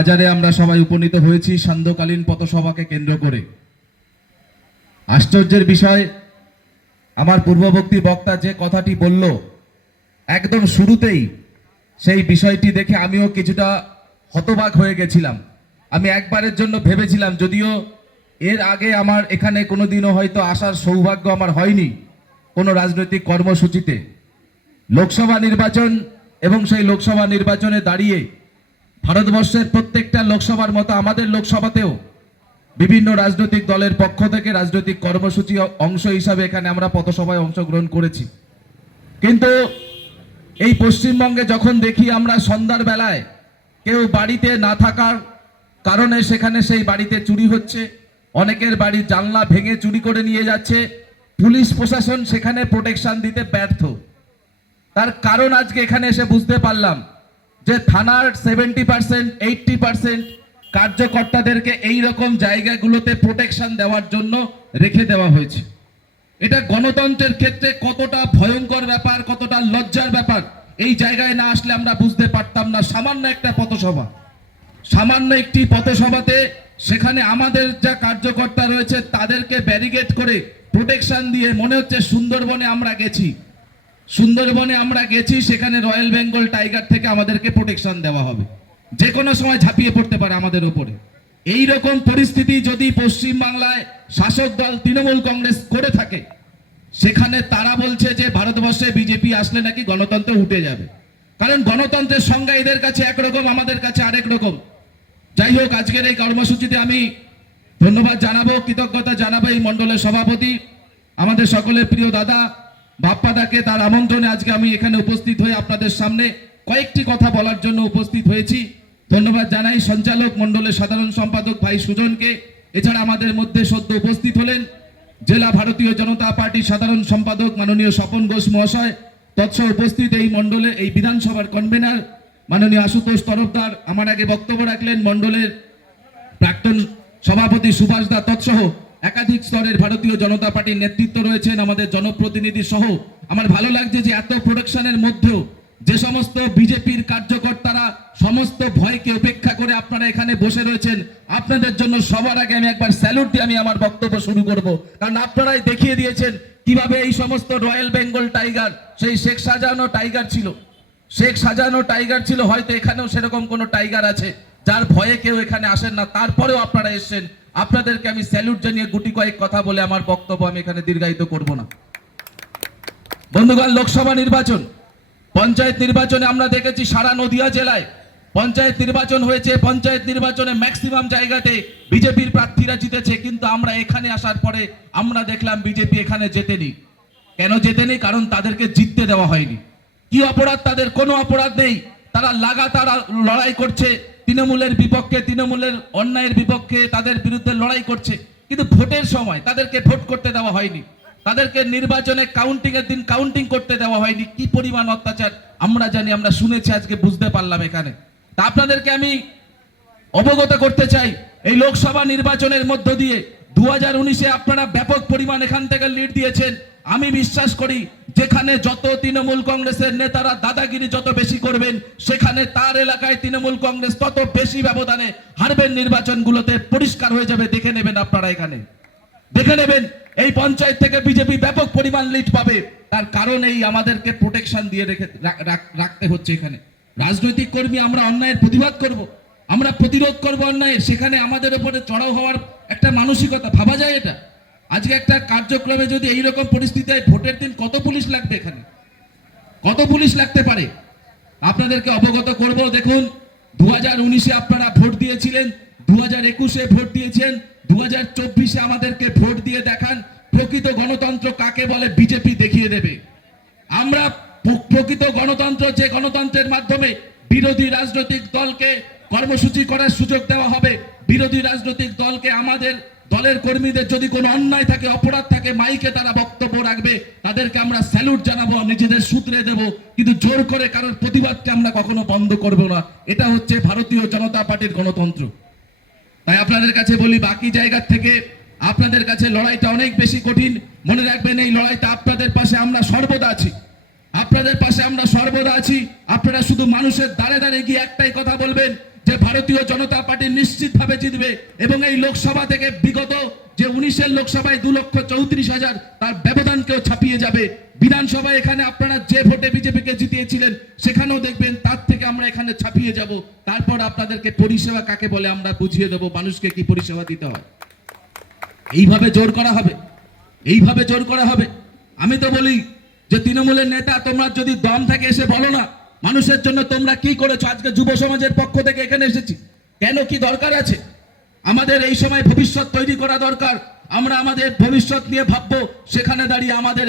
বাজারে আমরা সবাই উপনীত হয়েছি সান্ধ্যকালীন পথসভাকে কেন্দ্র করে। আশ্চর্যের বিষয়, আমার পূর্ববর্তী বক্তা যে কথাটি বলল একদম শুরুতেই, সেই বিষয়টি দেখে আমিও কিছুটা হতবাক হয়ে গেছিলাম। আমি একবারের জন্য ভেবেছিলাম, যদিও এর আগে আমার এখানে কোনোদিনও হয়তো আসার সৌভাগ্য আমার হয়নি কোনো রাজনৈতিক কর্মসূচিতে, লোকসভা নির্বাচন এবং সেই লোকসভা নির্বাচনে দাঁড়িয়ে ভারতবর্ষের প্রত্যেকটা লোকসভার মতো আমাদের লোকসভাতেও বিভিন্ন রাজনৈতিক দলের পক্ষ থেকে রাজনৈতিক কর্মসূচি অংশ হিসাবে এখানে আমরা পথসভায় অংশগ্রহণ করেছি। কিন্তু এই পশ্চিমবঙ্গে যখন দেখি আমরা সন্ধ্যার বেলায় কেউ বাড়িতে না থাকার কারণে সেখানে সেই বাড়িতে চুরি হচ্ছে, অনেকের বাড়ির জানলা ভেঙে চুরি করে নিয়ে যাচ্ছে, পুলিশ প্রশাসন সেখানে প্রোটেকশন দিতে ব্যর্থ। তার কারণ আজকে এখানে এসে বুঝতে পারলাম যে থানার 70% 80% কার্যকর্তাদেরকে এই রকম জায়গাগুলোতে প্রোটেকশন দেওয়ার জন্য রেখে দেওয়া হয়েছে। এটা গণতন্ত্রের ক্ষেত্রে কতটা ভয়ঙ্কর ব্যাপার, কতটা লজ্জার ব্যাপার, এই জায়গায় না আসলে আমরা বুঝতে পারতাম না। সামান্য একটা পথসভা, সামান্য একটি পথসভাতে সেখানে আমাদের যা কার্যকর্তা রয়েছে তাদেরকে ব্যারিকেড করে প্রোটেকশন দিয়ে মনে হচ্ছে সুন্দরবনে আমরা গেছি, সেখানে রয়্যাল বেঙ্গল টাইগার থেকে আমাদেরকে প্রোটেকশন দেওয়া হবে, যে কোনো সময় ঝাঁপিয়ে পড়তে পারে আমাদের উপরে। এই রকম পরিস্থিতি যদি পশ্চিমবাংলায় শাসক দল তৃণমূল কংগ্রেস করে থাকে, সেখানে তারা বলছে যে ভারতবর্ষে বিজেপি আসলে নাকি গণতন্ত্র উঠে যাবে। কারণ গণতন্ত্রের সংজ্ঞা এদের কাছে একরকম, আমাদের কাছে আরেক রকম। যাই হোক, আজকের এই কর্মসূচিতে আমি ধন্যবাদ জানাবো, কৃতজ্ঞতা জানাবো এই মণ্ডলের সভাপতি আমাদের সকলের প্রিয় দাদা বাপ্পাদাকে। তার আমন্ত্রণে আজকে আমি এখানে উপস্থিত হয়ে আপনাদের সামনে কয়েকটি কথা বলার জন্য উপস্থিত হয়েছি। ধন্যবাদ জানাই সঞ্চালক মণ্ডলের সাধারণ সম্পাদক ভাই সুজনকে। এছাড়া আমাদের মধ্যে সদ্য উপস্থিত হলেন জেলা ভারতীয় জনতা পার্টির সাধারণ সম্পাদক মাননীয় স্বপন ঘোষ মহাশয়, তৎসহ উপস্থিত এই মণ্ডলের এই বিধানসভার কনভেনার মাননীয় আশুতোষ তরফদার, আমার আগে বক্তব্য রাখলেন মণ্ডলের প্রাক্তন সভাপতি সুভাষ দা, তৎসহ একাধিক স্তরের ভারতীয় জনতা পার্টির নেতৃত্ব রয়েছেন, আমাদের জনপ্রতিনিধি সহ। আমার ভালো লাগছে যে এত প্রোডাকশনের মধ্যেও যে সমস্ত বিজেপির কার্যকর্তারা সমস্ত ভয়কে উপেক্ষা করে আপনারা এখানে বসে রয়েছেন, আপনাদের জন্য সবার আগে আমি একবার স্যালুট দিয়ে আমি আমার বক্তব্য শুরু করব। কারণ আপনারাই দেখিয়ে দিয়েছেন কিভাবে এই সমস্ত রয়্যাল বেঙ্গল টাইগার সেই শেখ সাজানো টাইগার ছিল, হয়তো এখানেও সেরকম কোনো টাইগার আছে যার ভয়ে কেউ এখানে আসেন না, তারপরেও আপনারা এসেছেন। আপনাদেরকে আমি স্যালুট জানিয়ে গুটি কয়েক কথা বলে আমার বক্তব্য আমি এখানে দীর্ঘায়িত করব না। বন্ধুগণ, লোকসভা নির্বাচন, পঞ্চায়েত নির্বাচনে আমরা দেখেছি সারা নদিয়া জেলায় পঞ্চায়েত নির্বাচন হয়েছে। পঞ্চায়েত নির্বাচনে ম্যাক্সিমাম জায়গাতে বিজেপির প্রার্থীরা জিতেছে, কিন্তু আমরা এখানে আসার পরে আমরা দেখলাম বিজেপি এখানে জেতেনি। কেন জেতেনি? কারণ তাদেরকে জিততে দেওয়া হয়নি। কি অপরাধ তাদের? কোনো অপরাধ নেই। তারা লাগাতার লড়াই করছে তৃণমূলের বিপক্ষে, তৃণমূলের অন্যায়ের বিপক্ষে, তাদের বিরুদ্ধে লড়াই করছে, কিন্তু ভোটের সময় তাদেরকে ভোট করতে দেওয়া হয়নি, তাদেরকে নির্বাচনে কাউন্টিং এর দিন কাউন্টিং করতে দেওয়া হয়নি। কি পরিমাণ অত্যাচার আমরা জানি, আমরা শুনেছি, আজকে বুঝতে পারলাম এখানে। তা আপনাদেরকে আমি অবগত করতে চাই, এই লোকসভা নির্বাচনের মধ্য দিয়ে 2019-এ আপনারা ব্যাপক পরিমাণ এখান থেকে লিড দিয়েছেন। আমি বিশ্বাস করি যেখানে যত তৃণমূল কংগ্রেসের নেতারা দাদাগিরি যত বেশি করবেন, সেখানে তার এলাকায় তৃণমূল কংগ্রেস তত বেশি ব্যবধানে হারবেন। নির্বাচনগুলোতে পরিষ্কার হয়ে যাবে, দেখে নেবেন আপনারা, এখানে দেখে নেবেন। এই পঞ্চায়েত থেকে বিজেপি ব্যাপক পরিমাণ লিড পাবে। তার কারণ এই আমাদেরকে প্রোটেকশন দিয়ে রাখতে হচ্ছে। এখানে রাজনৈতিক কর্মী, আমরা অন্যায়ের প্রতিবাদ করব, আমরা প্রতিরোধ করব অন্যায়, সেখানে আমাদের উপরে চড়াও হওয়ার একটা মানসিকতা ভাবা যায়? এটা আজকে একটা কার্যক্রমে যদি এইরকম পরিস্থিতি হয়, ভোটের দিন কত পুলিশ লাগবে, এখানে কত পুলিশ লাগতে পারে? আপনাদেরকে অবগত করব। দেখুন, 2019-এ আপনারা ভোট দিয়েছিলেন, 2021-এ ভোট দিয়েছেন, 2024-এ আমাদেরকে ভোট দিয়ে দেখান প্রকৃত গণতন্ত্র কাকে বলে, বিজেপি দেখিয়ে দেবে। আমরা প্রকৃত গণতন্ত্র, যে গণতন্ত্রের মাধ্যমে বিরোধী রাজনৈতিক দলকে কর্মসূচি করার সুযোগ দেওয়া হবে, বিরোধী রাজনৈতিক দলকে, আমাদের দলের কর্মীদের যদি কোনো অন্যায় থাকে, অপরাধ থাকে, মাইকে তারা বক্তব্য রাখবে, তাদেরকে আমরা স্যালুট জানাবো, নিজেদের সূত্রে দেব, কিন্তু জোর করে কারোর প্রতিবাদকে আমরা কখনো বন্ধ করব না। এটা হচ্ছে ভারতীয় জনতা পার্টির গণতন্ত্র। তাই আপনাদের কাছে বলি, বাকি জায়গার থেকে আপনাদের কাছে লড়াইটা অনেক বেশি কঠিন। মনে রাখবেন, এই লড়াইটা আপনাদের পাশে আমরা সর্বদা আছি, আপনাদের পাশে আমরা সর্বদা আছি। আপনারা শুধু মানুষের দ্বারে দ্বারে গিয়ে একটাই কথা বলবেন যে ভারতীয় জনতা পার্টি নিশ্চিতভাবে জিতবে এবং এই লোকসভা থেকে বিগত যে 19-এর লোকসভায় 2,34,000 তার ব্যবধানকেও ছাপিয়ে যাবে। বিধানসভায় এখানে আপনারা যে ভোটে বিজেপিকে জিতিয়েছিলেন সেখানেও দেখবেন তার থেকে আমরা এখানে ছাপিয়ে যাব। তারপর আপনাদেরকে পরিষেবা কাকে বলে আমরা বুঝিয়ে দেবো, মানুষকে কি পরিষেবা দিতে হয়। এইভাবে জোর করা হবে, এইভাবে জোর করা হবে। আমি তো বলি যে তৃণমূলের নেতা, তোমরা যদি দম থাকে এসে বলো না মানুষের জন্য তোমরা কি করেছো। আজকে যুব সমাজের পক্ষ থেকে এখানে এসেছি, কেন কি দরকার আছে? আমাদের এই সময় ভবিষ্যৎ তৈরি করা দরকার। আমরা আমাদের ভবিষ্যৎ নিয়ে ভাববো, সেখানে দাঁড়িয়ে আমাদের